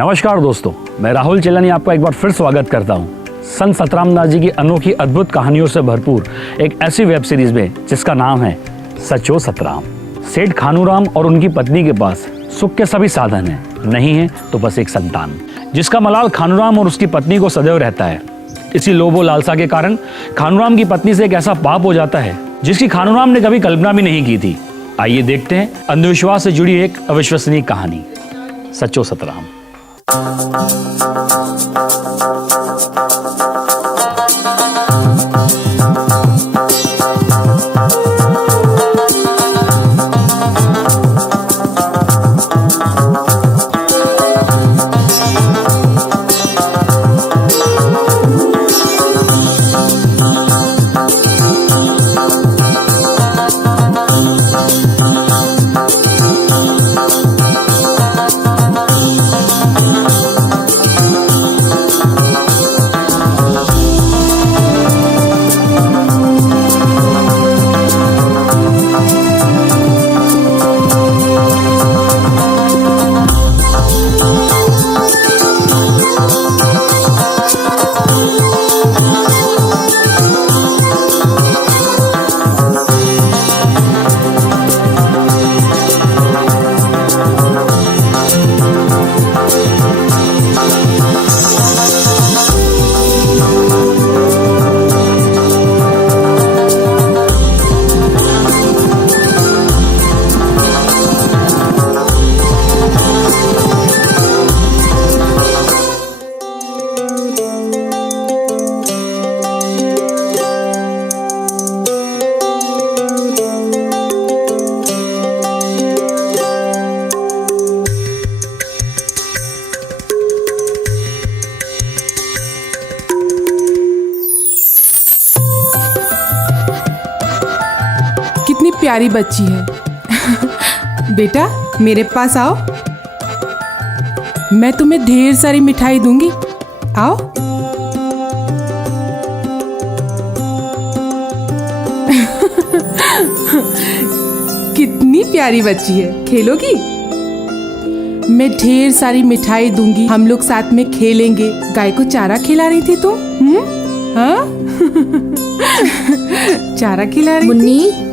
नमस्कार दोस्तों, मैं राहुल चेलानी आपका एक बार फिर स्वागत करता हूं संत सतराम दास जी की अनोखी अद्भुत कहानियों से भरपूर एक ऐसी वेब सीरीज में जिसका नाम है सचो सतराम। सेठ खानूराम और उनकी पत्नी के पास सुख के सभी साधन हैं, नहीं है तो बस एक संतान, जिसका मलाल खानूराम और उसकी पत्नी को सदैव रहता है। इसी लोभो लालसा के कारण खानूराम की पत्नी से एक ऐसा पाप हो जाता है जिसकी खानूराम ने कभी कल्पना भी नहीं की थी। आइए देखते हैं अंधविश्वास से जुड़ी एक अविश्वसनीय कहानी, सचो सतराम। प्यारी बच्ची है। बेटा मेरे पास आओ, मैं तुम्हें ढेर सारी मिठाई दूंगी। आओ। कितनी प्यारी बच्ची है, खेलोगी? मैं ढेर सारी मिठाई दूंगी, हम लोग साथ में खेलेंगे। गाय को चारा खिला रही थी तुम? हाँ? चारा खिला रही मुन्नी,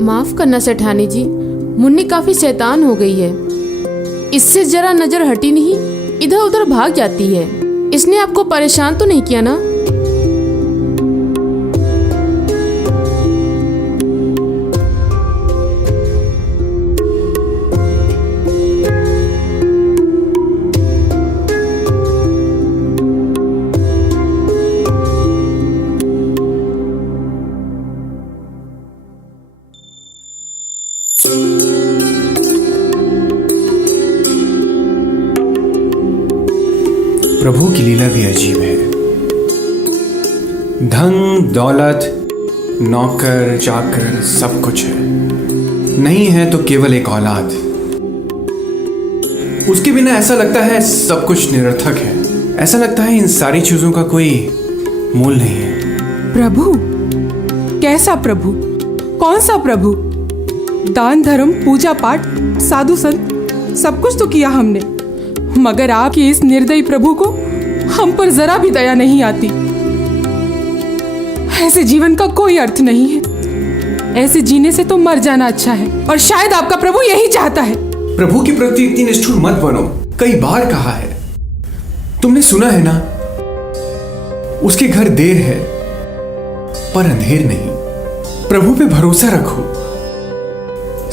माफ करना सेठानी जी, मुन्नी काफी शैतान हो गई है। इससे जरा नजर हटी नहीं, इधर उधर भाग जाती है। इसने आपको परेशान तो नहीं किया ना? प्रभु की लीला भी अजीब है। धन दौलत नौकर चाकर सब कुछ है, नहीं है तो केवल एक औलाद। उसके बिना ऐसा लगता है सब कुछ निरर्थक है। ऐसा लगता है इन सारी चीजों का कोई मूल नहीं है। प्रभु? कैसा प्रभु? कौन सा प्रभु? दान धर्म पूजा पाठ साधु संत सब कुछ तो किया हमने, मगर आपके इस निर्दयी प्रभु को हम पर जरा भी दया नहीं आती। ऐसे जीवन का कोई अर्थ नहीं है। ऐसे जीने से तो मर जाना अच्छा है, और शायद आपका प्रभु यही चाहता है। प्रभु के प्रति इतनी निष्ठुर मत बनो। कई बार कहा है, तुमने सुना है ना, उसके घर देर है पर अंधेर नहीं। प्रभु पे भरोसा रखो,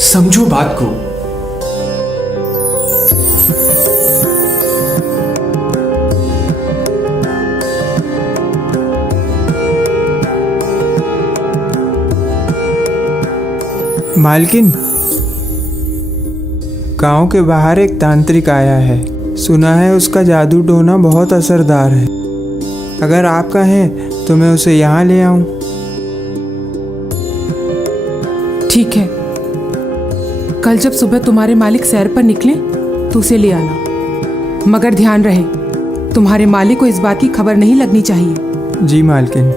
समझो बात को। मालकिन, गांव के बाहर एक तांत्रिक आया है। सुना है उसका जादू टोना बहुत असरदार है। अगर आप कहें तो मैं उसे यहाँ ले आऊं। ठीक है, कल जब सुबह तुम्हारे मालिक सैर पर निकले तो उसे ले आना, मगर ध्यान रहे तुम्हारे मालिक को इस बात की खबर नहीं लगनी चाहिए। जी मालकिन।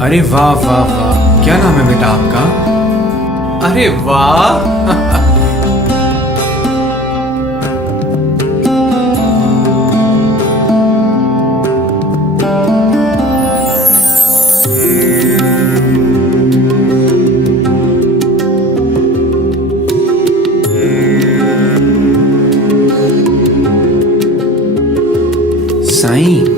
अरे वाह वाह वाह, क्या नाम है बेटा आपका? अरे वाह साईं,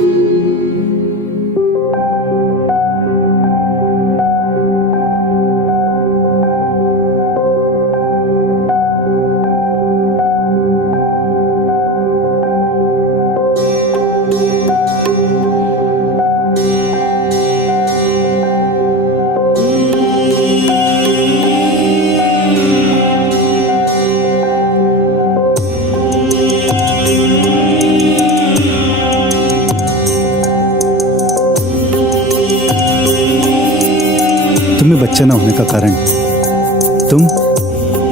तुम्हें बच्चा न होने का कारण तुम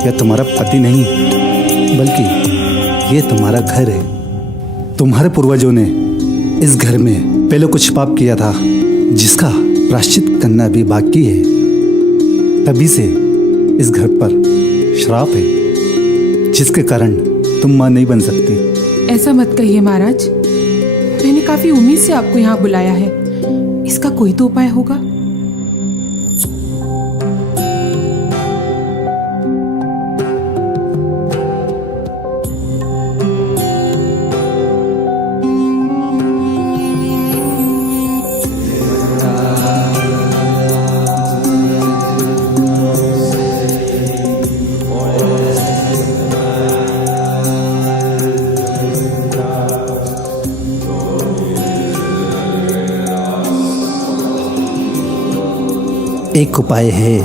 या तुम्हारा पति नहीं, बल्कि ये तुम्हारा घर है। तुम्हारे पूर्वजों ने इस घर में पहले कुछ पाप किया था, जिसका प्रायश्चित करना भी बाकी है। तभी से इस घर पर श्राप है, जिसके कारण तुम मां नहीं बन सकती। ऐसा मत कहिए महाराज, मैंने काफी उम्मीद से आपको यहाँ बुलाया है। इसका कोई तो उपाय होगा। एक उपाय है।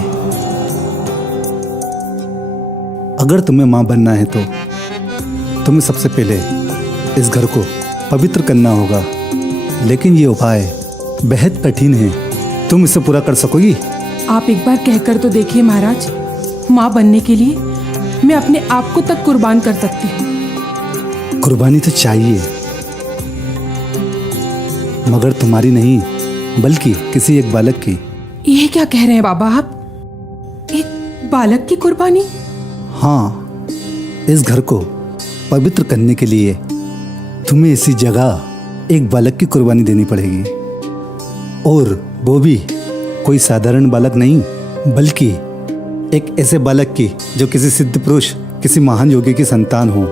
अगर तुम्हें मां बनना है तो तुम्हें सबसे पहले इस घर को पवित्र करना होगा, लेकिन ये उपाय बेहद कठिन है। तुम इसे पूरा कर सकोगी? आप एक बार कहकर तो देखिए महाराज। माँ बनने के लिए मैं अपने आप को तक कुर्बान कर सकती हूँ। कुर्बानी तो चाहिए, मगर तुम्हारी नहीं, बल्कि किसी एक बालक की। ये क्या कह रहे हैं बाबा आप? एक बालक की कुर्बानी? हाँ, इस घर को पवित्र करने के लिए तुम्हें इसी जगह एक बालक की कुर्बानी देनी पड़ेगी, और वो भी कोई साधारण बालक नहीं, बल्कि एक ऐसे बालक की जो किसी सिद्ध पुरुष, किसी महान योगी की संतान हो।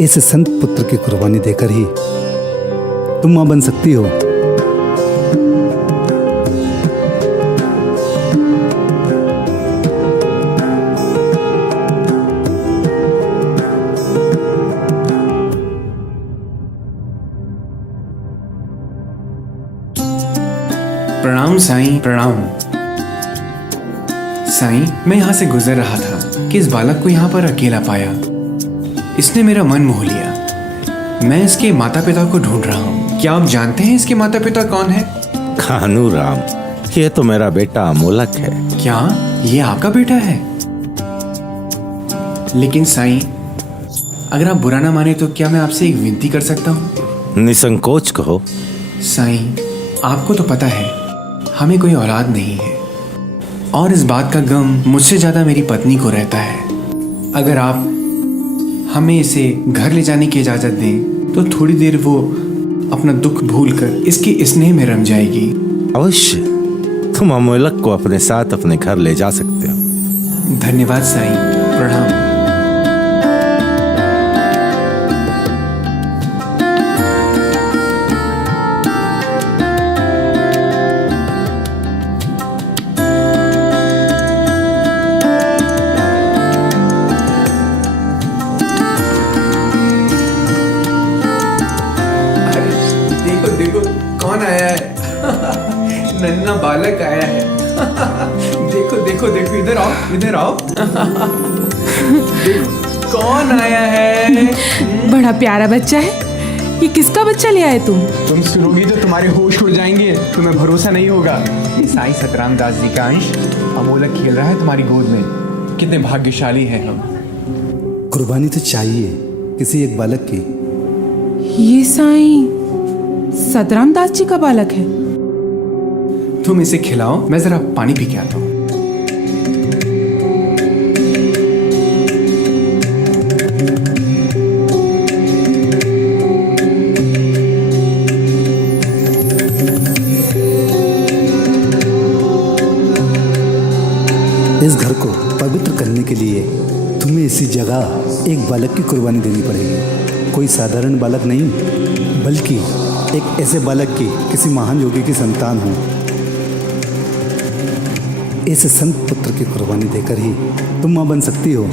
ऐसे संत पुत्र की कुर्बानी देकर ही तुम मां बन सकती हो। प्रणाम साईं, प्रणाम। साईं, मैं यहाँ से गुजर रहा था कि इस बालक को यहाँ पर अकेला पाया। इसने मेरा मन मोह लिया। मैं इसके माता पिता को ढूंढ रहा हूँ। क्या आप जानते हैं इसके माता पिता कौन है? खानूराम, ये तो मेरा बेटा अमोलक है। क्या ये आपका बेटा है? लेकिन साईं, अगर आप बुरा ना माने तो क्या मैं आपसे एक विनती कर सकता हूँ? निसंकोच कहो। साईं, आपको तो पता है हमें कोई औलाद नहीं है, और इस बात का गम मुझसे ज्यादा मेरी पत्नी को रहता है। अगर आप हमें इसे घर ले जाने की इजाजत दें तो थोड़ी देर वो अपना दुख भूलकर इसके स्नेह में रम जाएगी। अवश्य, तुम अमोलक को अपने साथ अपने घर ले जा सकते हो। धन्यवाद साईं, प्रणाम। कौन आया है? नन्हा बालक आया है। देखो देखो देखो, इधर आओ, इधर आओ। देखो कौन आया है। बड़ा प्यारा बच्चा है। ये किसका बच्चा ले आए तुम? तुम सुनोगी तो तुम्हारे होश उड़ जाएंगे, तुम्हें भरोसा नहीं होगा। ये साईं सतराम दास जी का अंश अमोलक खेल रहा है तुम्हारी गोद में। कितने भाग्यशाली हैं हम। कुर्बानी तो चाहिए किसी एक बालक की। ये साईं सतराम दास जी का बालक है। तुम इसे खिलाओ, मैं जरा पानी पी के आता हूं। इस घर को पवित्र करने के लिए तुम्हें इसी जगह एक बालक की कुर्बानी देनी पड़ेगी। कोई साधारण बालक नहीं, बल्कि एक ऐसे बालक की किसी महान योगी की संतान हो। इस संत पुत्र की कुर्बानी देकर ही तुम मां बन सकती हो।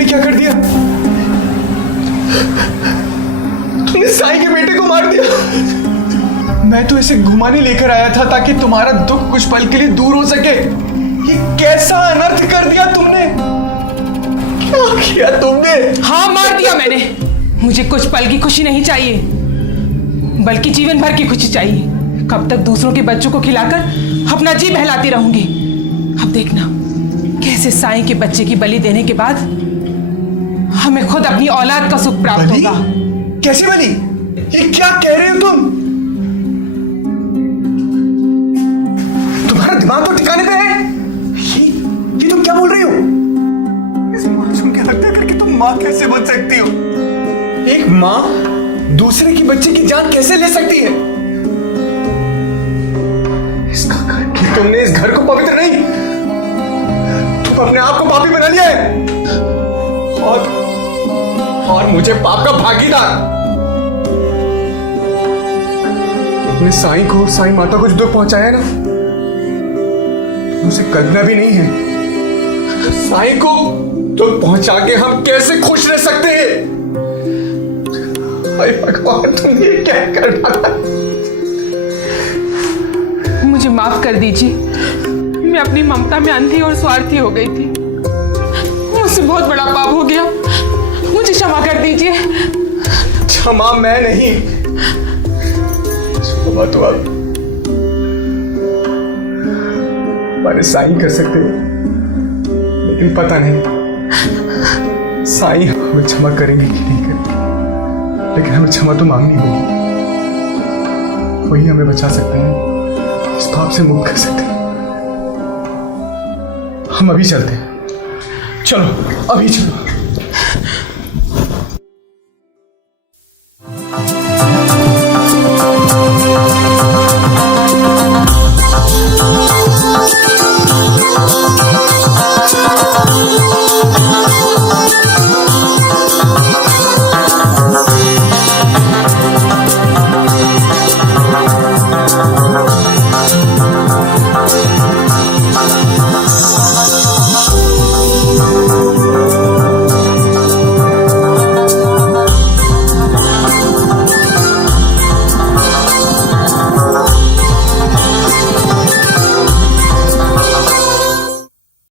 क्या कर दिया? तुमने साईं के बेटे को मार दिया। मैं तो इसे घुमाने लेकर आया था ताकि तुम्हारा दुख कुछ पल के लिए दूर हो सके। ये कैसा अनर्थ कर दिया तुमने? क्या किया तुमने? हाँ, मार दिया मैंने। मुझे कुछ पल की खुशी नहीं चाहिए, बल्कि जीवन भर की खुशी चाहिए। कब तक दूसरों के बच्चों को खिलाकर अपना जी बहलाती रहूंगी। अब देखना कैसे साईं के बच्चे की बलि देने के बाद हमें खुद अपनी औलाद का सुख प्राप्त होगा। कैसी बलि? ये क्या कह रहे हो तुम? तुम्हारा दिमाग तो ठिकाने पे है। ये तुम क्या बोल रही हो? इस मासूम की हत्या करके तुम मां कैसे बन सकती हो? एक मां दूसरे की बच्चे की जान कैसे ले सकती है? इसका करके तुमने इस घर को पवित्र नहीं, तुम अपने आप को पापी बना लिया है और मुझे पाप का भागीदार। तुमने साईं को और साईं माता को जो दुख पहुंचाया ना, मुझे कल्पना भी नहीं है। साईं को दुख पहुंचा के हम कैसे खुश रह सकते हैं? अरे भगवान, तुमने ये क्या कर डाला? मुझे माफ कर दीजिए, मैं अपनी ममता में अंधी और स्वार्थी हो गई थी। मुझसे बहुत बड़ा पाप हो गया, मुझे क्षमा कर दीजिए। क्षमा मैं नहीं, क्षमा तो आप हमारे साईं कर सकते हैं, लेकिन पता नहीं साईं हमें क्षमा करेंगे कि नहीं करेंगे। लेकिन हमें क्षमा तो मांगनी होगी, वही हमें बचा सकते हैं, इस पाप से मुक्त कर सकते हैं। हम अभी चलते हैं। चलो, अभी चलो।